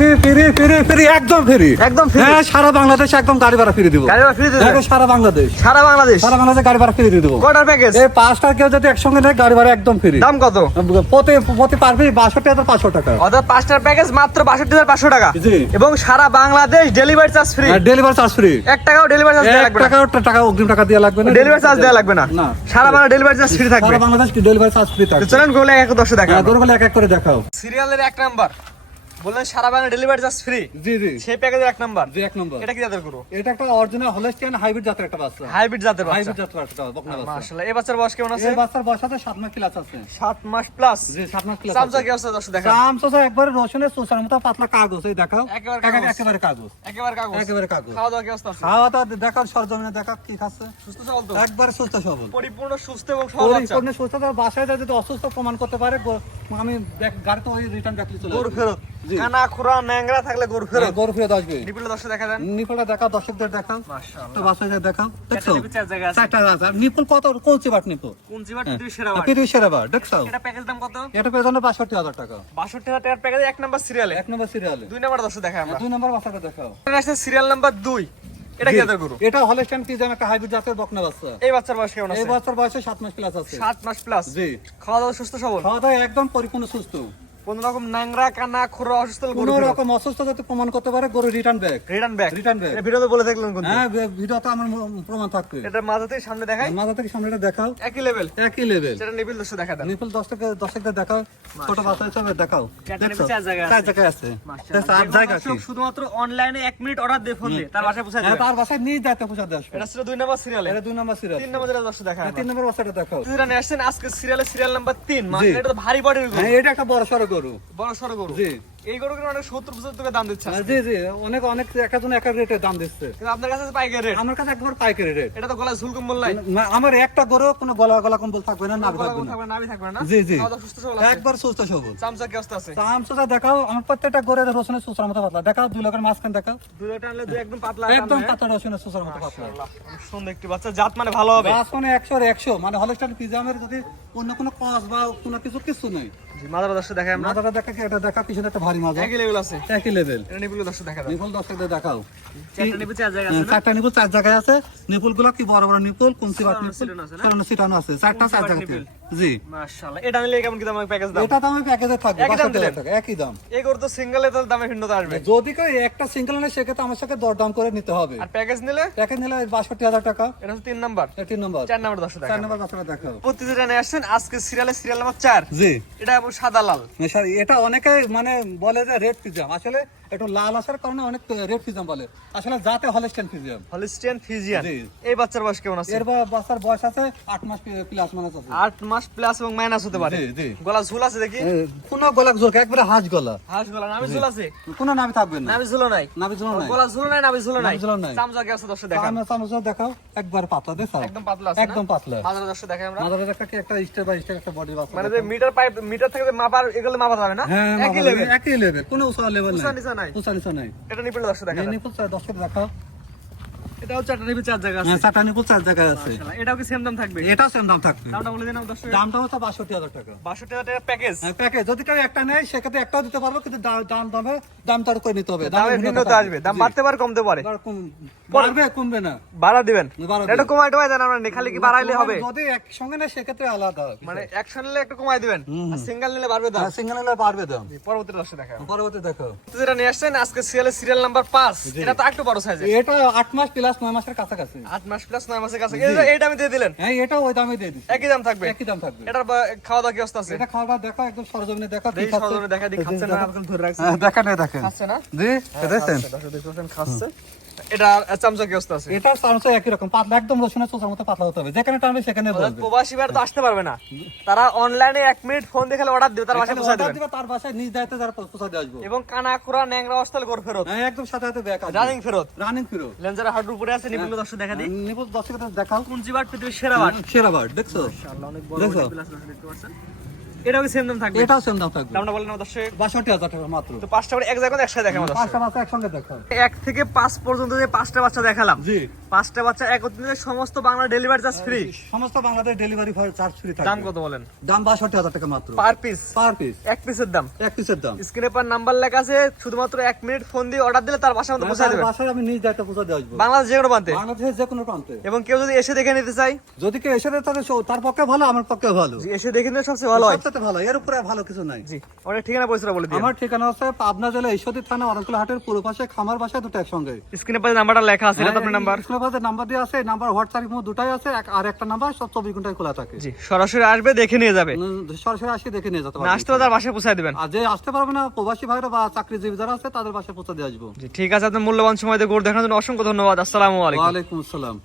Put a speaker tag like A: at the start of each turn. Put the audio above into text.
A: Free free free free একদম free.
B: একদম free?
A: হ্যাঁ সারা বাংলাদেশ একদম গাড়ি ভাড়া ফ্রি দিব।
B: গাড়ি ভাড়া দিয়ে দেবে?
A: সারা বাংলাদেশ।
B: সারা বাংলাদেশ।
A: সারা বাংলাদেশ গাড়ি ভাড়া ফ্রি দেবো।
B: কটার প্যাকেজ।
A: এই পাঁচটা কেউ যদি একসঙ্গে নেয় গাড়ি ভাড়া একদম ফ্রি।
B: দাম কত?
A: প্রতি প্রতি পারবি বাষট্টি হাজার পাঁচশো টাকা।
B: অর্থাৎ পাঁচটার প্যাকেজ মাত্র বাষট্টি হাজার পাঁচশো টাকা।
A: জি।
B: এবং সারা Bangladesh delivery charge free
A: delivery charge free
B: এক টাকাও ডেলিভারি চার্জ দেওয়া লাগবে না।
A: টাকা টাকা অগ্রিম টাকা দেওয়া লাগবে না।
B: ডেলিভারি চার্জ দেওয়া লাগবে না। সারা বাংলা ডেলিভারি চার্জ ফ্রি থাকবে।
A: সারা বাংলাদেশ ডেলিভারি চার্জ ফ্রি থাকবে?
B: চলেন গোলে এক দশে দেখা
A: হ্যাঁ এক এক করে দেখাও।
B: সিরিয়ালের এক নাম্বার। বললেন সারা বাংলা ডেলিভারি চার্জ ফ্রি
A: জি জি।
B: সেই প্যাকেজের এক নাম্বার
A: জি এক নম্বর
B: এটা কি জাতের গরু?
A: এটা একটা অরিজিনাল হলস্টিয়ান হাইব্রিড জাতের একটা বাচ্চা।
B: হাইব্রিড জাতের বাচ্চা।
A: হাইব্রিড জাতের একটা বকনা বাচ্চা।
B: মাশাআল্লাহ। এই বাচ্চার বয়স কেমন আছে?
A: এই বাচ্চার বয়স আছে সাত মাস ক্লাস আছে।
B: সাত মাস প্লাস
A: জি সাত মাস ক্লাস
B: চামচা কি দর্শক দেখা
A: দাম তো একবারে রসুনের চোষার মতো পাতলা কাগজ এই দেখাও।
B: একেবারে কাগজ।
A: একেবারে কাগজ।
B: একেবারে কাগজ।
A: একেবারে কাগজ।
B: খাওয়া দাওয়া কি অবস্থা আছে?
A: খাওয়া দাওয়া দেখাও সরজমিনে দেখাও কি খাচ্ছে।
B: সুস্থ সবল তো?
A: একবারে সুস্থ সবল।
B: পরিপূর্ণ সুস্থ এবং সবল বাচ্চা।
A: পরিপূর্ণ সুস্থ তো বাসায় যদি অসুস্থ প্রমাণ করতে পারে আমি ব্যাক- গাড়িতে ওই রিটার্ন ব্যাক চলে
B: গরু ফেরত। কানা খুরা ন্যাংরা থাকলে গরু
A: হ্যাঁ,
B: ফেরত
A: গরু ফেরত আসবে।
B: নিপিলে দর্শক দেখা দেন
A: নিপলটা দেখাও দর্শকদের দেখাও
B: মাশাআল্লাহ।
A: তো বাসায় যায় দেখছ?
B: নিপিল চার জায়গা আছে।
A: চারটা আছে। আর কত? কৌচি বাট নিপুল?
B: কোন জিবার পৃথিবীর সেরা বাট।
A: পৃথিবীর সেরা বার দেখছ?
B: এটা প্যাকেজ দাম কত?
A: এটা পেয়ে যাবে বাষট্টি টাকা।
B: বাষট্টি হাজার টাকার প্যাকেজ এক নাম্বার সিরিয়ালে
A: এক নম্বর সিরিয়ালে
B: দুই নাম্বার দর্শক দেখা আমরা।
A: দুই নম্বর দেখাও।
B: সিরিয়াল নাম্বার দুই। এটা কি জাতের গরু?
A: এটা হলস্টাইন পিজাম একটা হাইব্রিড জাতের বকনা বাচ্চা।
B: এই বাচ্চার বয়স কেমন
A: এই বয়সে সাত মাস ক্লাস আছে।
B: সাত মাস প্লাস
A: জি।
B: খাওয়া দাওয়া সুস্থ সবল?
A: খাওয়া দাওয়া একদম পরিপূর্ণ সুস্থ।
B: কোন রকম ন্যাংরা কানা খুরা অসুস্থ
A: কোন রকম অসুস্থ যাতে প্রমাণ করতে পারে গরু return back
B: return back
A: Return back।
B: ভিডিওতে বলে থাকলেন কোন
A: হ্যাঁ ভিডিওতে আমার প্রমাণ থাকবে।
B: এটা মাথা থেকে সামনে দেখাই।
A: মাথা থেকে সামনেটা দেখাও।
B: একই লেভেল
A: একই লেভেল
B: সেটা নিবিল দর্শক দেখা দেন।
A: নিপুল দশ টাকা দশ টাকা দেখাও ছোট বাচ্চা হিসাবে দেখাও।
B: চারটা
A: দেখছ?
B: নিপুল চার জায়গায় আছে।
A: চার জায়গা?
B: শুধুমাত্র অনলাইনে মিনিট অর্ডার দিয়ে ফোন তার বাসায় পৌঁছে
A: হ্যাঁ
B: দেবে
A: তার বাসায় পৌঁছা
B: এটা ছিল দুই নাম্বার সিরিয়ালে
A: এটা দুই নম্বর সিরিয়াল
B: তিন নম্বর যেটা দেখা
A: তিন নম্বর বাচ্চাটা দেখাও।
B: যেটা নিয়ে আসছেন আজকে সিরিয়ালে সিরিয়াল নাম্বার তিন। মানে এটা তো ভারী বডির
A: হ্যাঁ এটা একটা বড় সড়ো গরু
B: বড় সড়ো গরু
A: জি
B: এই গরু কিন্তু অনেক সত্তর পঁচাত্তর দাম দিচ্ছে
A: হ্যাঁ, জি জি অনেক অনেক একজন এক এক দাম দিচ্ছে।
B: কিন্তু আপনার কাছে পাইকারি রেট?
A: আমার কাছে একবার পাইকারি রেট।
B: এটা তো গলায় ঝুল কম্বল নাই।
A: আমার একটা গরু কোনো গলা গলা কম্বল থাকবে না নাভি থাকবে না।
B: নাভি থাকবে না
A: জি, জি।
B: খাওয়া দাওয়া সুস্থ সবল আছে।
A: একবার সুস্থ সবল।
B: চামচা কি অবস্থা আছে?
A: চামচটা দেখাও আমার প্রত্যেকটা গরুর সুসর মতো পাতলা। দেখাও দুই মাঝখান দেখাও।
B: দুই দুই একদম পাতলা
A: একদম। পাতলা রসুনের সুসর মতো পাতলা।
B: সুন্দর একটি বাচ্চা জাত মানে ভালো হবে।
A: মানে মানে হলস্টাইন পিজামের যদি অন্য কোনো কস বা কোনো কিছু কিছু নেই।
B: জি মাদার দর্শক দেখাই আমরা।
A: মাথাটা দেখা কি এটা দেখা পিছনে একটা ভারী মাজা।
B: একই লেভেল আছে।
A: একই লেভেল
B: এটা নিপুল দর্শক দেখা দাও
A: নিপুল দর্শকদের দেখাও।
B: চারটা নিপুল চার জায়গা আছে
A: চারটা নিপুল চার জায়গায় আছে। নিপুলগুলো কি বড় বড় নিপুল কুঞ্চি বাট নিপুল?
B: সিটানো
A: সিটানো আছে। চারটা চার
B: নিপুল।
A: জি।
B: মাশাআল্লাহ। এটা নিলে কেমন কি দাম? প্যাকেজ দাম?
A: এটা তো প্যাকেজে থাকবে
B: একই দাম
A: বাষট্টি হাজার
B: দিলেন?
A: টাকা একই দাম।
B: এই গরু তো সিঙ্গেলে তো দামে ভিন্নতা আসবে।
A: যদি কেউ একটা সিঙ্গেল নেয় সেক্ষেত্রে আমার সাথে দরদাম করে নিতে হবে।
B: আর প্যাকেজ নিলে?
A: প্যাকেজ নিলে বাষট্টি হাজার টাকা।
B: এটা হচ্ছে তিন নাম্বার।
A: এটা তিন নম্বর।
B: চার নাম্বার দর্শক দেখা
A: চার নম্বর বাচ্চাটা দেখাও।
B: প্রতিদিন আসছেন আজকে সিরিয়ালে সিরিয়াল নাম্বার চার।
A: জি।
B: এটা সাদা লাল।
A: স্যার এটা অনেকে মানে বলে যে রেড ফিজাম আসলে একটু লাল আসার কারণে অনেক রেড ফিজাম বলে। আসলে যাতে হলস্টেন ফিজাম
B: হলিস্টিয়ান ফিজিয়ান
A: জি।
B: এই বাচ্চার বয়স কেমন আছে?
A: এর বাচ্চার বয়স আছে আট মাস প্লাস মানাস আছে।
B: আট মাস প্লাস এবং মাইনাস হতে পারে। গলা ঝুল আছে দেখি?
A: কোনো গলা ঝোল একবারে হাঁস গলা।
B: হাঁস গলা নাভি ঝুল আছে?
A: কোনো নামে থাকবে না।
B: নাভি ঝুলো নাই?
A: নামে ঝোল নাই।
B: গলা ঝুলো নাই নাভি ঝুলো নাই?
A: নাভি ঝুলো নাই।
B: চামচা কি আছে দর্শক দেখান?
A: চামচ চামচ দেখাও। একবার পাতলা দেখাও
B: একদম পাতলা আছে
A: একদম পাতলা।
B: মাদার দর্শক দেখাই আমরা।
A: মাদার দেখা কি একটা স্টেপ বাই স্টেপ একটা বডি বাচ্চা
B: মানে যে মিটার পাইপ মিটার থেকে মাপার এগুলো মাপা যাবে না?
A: হ্যাঁ
B: একই লেভেল
A: একই লেভেল কোনো উঁচা লেভেল
B: উঁচা
A: নাই
B: নিচা নাই
A: উঁচা নিচা নাই
B: এটা নিপিল দর্শক দেখান
A: নিপুল চার দশ
B: চার জায়গা আছে।
A: হ্যাঁ চার জায়গায় আছে।
B: এটাও কি সেম দাম থাকবে?
A: এটাও সেম দাম থাকবে।
B: দামটা বলে দিন
A: দামটা হচ্ছে বাষট্টি হাজার টাকা।
B: বাষট্টি হাজার টাকা প্যাকেজ
A: হ্যাঁ, প্যাকেজ যদি কেউ একটা নেয় সেক্ষেত্রে একটাও দিতে পারব কিন্তু দাম দামে দাম তার করে নিতে হবে।
B: দামে ভিন্নতা আসবে। দাম বাড়তে পারে কমতে পারে।
A: বাড়বে কমবে না।
B: বাড়া দিবেন। এটা কমাই টমাই দেন আমরা খালি কি বাড়াইলে হবে?
A: যদি একসঙ্গে নেয় সেক্ষেত্রে আলাদা।
B: মানে নিলে একটু কমাই দিবেন। সিঙ্গেল নিলে বাড়বে দাম।
A: সিঙ্গেল নিলে বাড়বে দাম।
B: পরবর্তী দেখা
A: পরবর্তী দেখো
B: যেটা নিয়ে আসছেন আজকে সিরিয়ালের সিরিয়াল নাম্বার পাঁচ। এটা তো একটু বড় সাইজের
A: এটা আট মাস প্লাস নয় মাসের কাছাকাছি।
B: আট মাস প্লাস নয় মাসের কাছে এটা এইটা আমি দিয়ে দিলেন?
A: হ্যাঁ এটা ওই দামে দিয়ে দিচ্ছি
B: একই দাম থাকবে?
A: একই দাম থাকবে।
B: এটার খাওয়া দাওয়া কি অবস্থা আছে?
A: এটা খাওয়া দাওয়া দেখো একদম সরজমিনে দেখো
B: দেখি সরজমিনে দেখা দেখি খাচ্ছে না? আপনি ধরে রাখছেন
A: দেখা না দেখেন।
B: খাচ্ছে না?
A: জি দেখেন
B: খাচ্ছে, এটা চামচা কি অবস্থা আছে।
A: এটা চামচ একই রকম পাতলা একদম রসুনের চোষার মতো পাতলা হতে হবে। যেখানে টানবে সেখানে
B: প্রবাসী বার তো আসতে পারবে না। তারা অনলাইনে এক মিনিট ফোন দেখে অর্ডার দিবে তার বাসায় পৌঁছে
A: দিবে, তার বাসায় নিজ দায়িত্বে তারা পৌঁছে দিয়ে আসব।
B: এবং কানা ন্যাংরা অস্তাল করে ফেরত।
A: হ্যাঁ একদম সাথে সাথে আসবে
B: রানিং ফেরত।
A: রানিং ফিরো
B: লেন্সার হাঁটুর উপরে আছে নিপুণ দর্শক দেখা দিই।
A: দর্শক দেখাও।
B: পৃথিবীর সেরা বার?
A: সেরা বার দেখছ?
B: মাশাআল্লাহ, অনেক বড়
A: দেখো।
B: বড় glass দর্শক দেখতে পাচ্ছেন? এটাও সেম দাম থাকবে?
A: এটাও সেম দাম থাকবে।
B: দামটা বলেন দর্শক
A: বাষট্টি হাজার টাকা মাত্র।
B: তো পাঁচটা করে এক জায়গায় একসাথে দেখা আমাদের
A: পাঁচটা বাচ্চা একসঙ্গে দেখা
B: এক থেকে পাঁচ পর্যন্ত যে পাঁচটা বাচ্চা দেখালাম।
A: জি।
B: পাঁচটা বাচ্চা একত্রিত সমস্ত বাংলা ডেলিভারি চার্জ ফ্রি
A: সমস্ত বাংলাদেশ ডেলিভারি চার্জ ফ্রি
B: দাম কত বলেন?
A: দাম বাষট্টি হাজার টাকা মাত্র।
B: পার পিস
A: পার পিস
B: এক পিসের দাম।
A: এক পিসের দাম।
B: স্ক্রিনে পার নাম্বার লেখা আছে শুধুমাত্র এক মিনিট ফোন দিয়ে অর্ডার দিলে তার বাসা মতো পৌঁছে দেবে।
A: বাসায় আমি নিজ দায়িত্ব পৌঁছে দিয়ে আসব।
B: বাংলাদেশ যে কোনো প্রান্তে।
A: বাংলাদেশের যে কোনো প্রান্তে।
B: এবং কেউ যদি এসে দেখে নিতে চাই
A: যদি কেউ এসে তাহলে তার পক্ষে ভালো আমার পক্ষে ভালো।
B: এসে দেখে নিলে সবচেয়ে ভালো হয়।
A: সবচেয়ে ভালো এর উপরে ভালো কিছু নাই।
B: জি অনেক ঠিকানা পয়সা বলে দিই
A: আমার ঠিকানা আছে পাবনা জেলা ঈশ্বরদী থানা অরণকুলা হাটের পূর্ব পাশে খামার বাসায় দুটো একসঙ্গে।
B: স্ক্রিনে পাশে নাম্বারটা লেখা আছে এটা আপনার নাম্বার।
A: ইসলামাবাদের নাম্বার দিয়ে আছে নাম্বার হোয়াটসঅ্যাপ ইমো দুটাই আছে আর একটা নাম্বার সব চব্বিশ ঘন্টায় খোলা থাকে।
B: জি সরাসরি আসবে দেখে নিয়ে যাবে।
A: সরাসরি আসি দেখে নিয়ে যেতে
B: না
A: পারবেন
B: আসতে তার বাসায় পৌঁছায় দিবেন।
A: আর যে আসতে পারবে না প্রবাসী ভাইরা বা চাকরিজীবী যারা আছে তাদের বাসায় পৌঁছে দিয়ে আসব।
B: জি ঠিক আছে আপনার মূল্যবান সময় দিয়ে গরু দেখানোর জন্য অসংখ্য ধন্যবাদ। আসসালামু আলাইকুম।
A: ওয়ালাইকুম আসসালাম।